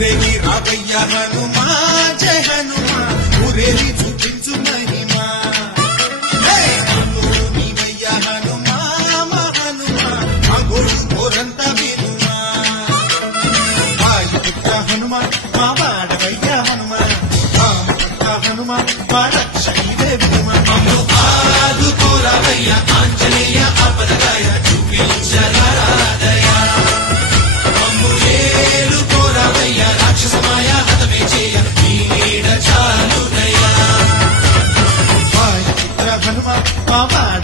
ఊరేగి రావయ్య హనుమా జయ హనుమా ఊరేగి చూపించు మహిమా నీవయ్య హనుమా మా హనుమా మా గోడు గోరంత వినుమా వాయుపుత్ర హనుమా మా వాడవయ్య హనుమా రామపుత్ర హనుమా మా రక్షణీదే వినుమా ఆదుకోరావయ్య ఆంజనేయ ఆపదగాయ చూపించరాదయ రాక్షసమాయ హతమే చేయ నీడ చాలుదయా వాయుపుత్ర హనుమ మా వాడ